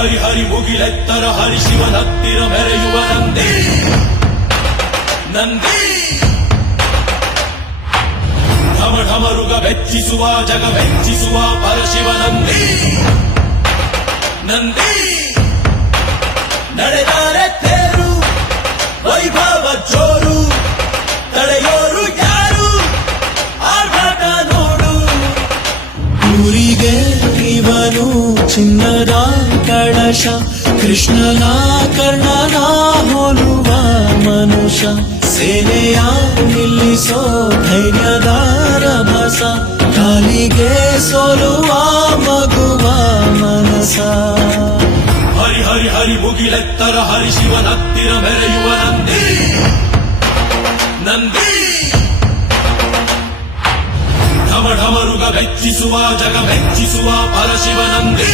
ಹರಿ ಹರಿ ಮುಗಿಲೆತ್ತರ ಹರಿ ಶಿವನತ್ತಿರ ಮೆರೆಯುವ ನಂದಿ ನಂದಿ ಢಮ ಢಮರುಗ ಬೆಚ್ಚಿಸುವ ಜಗ ಬೆಚ್ಚಿಸುವ ಪರಶಿವ ನಂದಿ ನಂದಿ ನಡೆದಾರೆ ತೇರು ವೈಭವ ಜೋರು ತಡೆಯೋರು ಯಾರು ಆರ್ಭಟ ನೋಡು ಊರಿಗೆ ಇವನು ಚಿನ್ನದ ಕಳಶ ಕೃಷ್ಣನ ಕರ್ಣನ ಹೋಲುವ ಮನುಷ್ಯ ಸೇನೆಯ ನಿಲ್ಲಿಸೋ ಧೈರ್ಯದ ರಭಸ ಕಾಲಿಗೆ ಸೋಲುವ ಮಗುವ ಮನಸ ಹರಿ ಹರಿ ಹರಿ ಮುಗಿಲೆತ್ತರ ಹರಿ ಶಿವನತ್ತಿರ ಮೆರೆಯುವ ನಂದಿ ನಂದಿ ಢಮ ಢಮರುಗ ಬೆಚ್ಚಿಸುವ ಜಗ ಬೆಚ್ಚಿಸುವ ಪರಶಿವ ನಂದಿ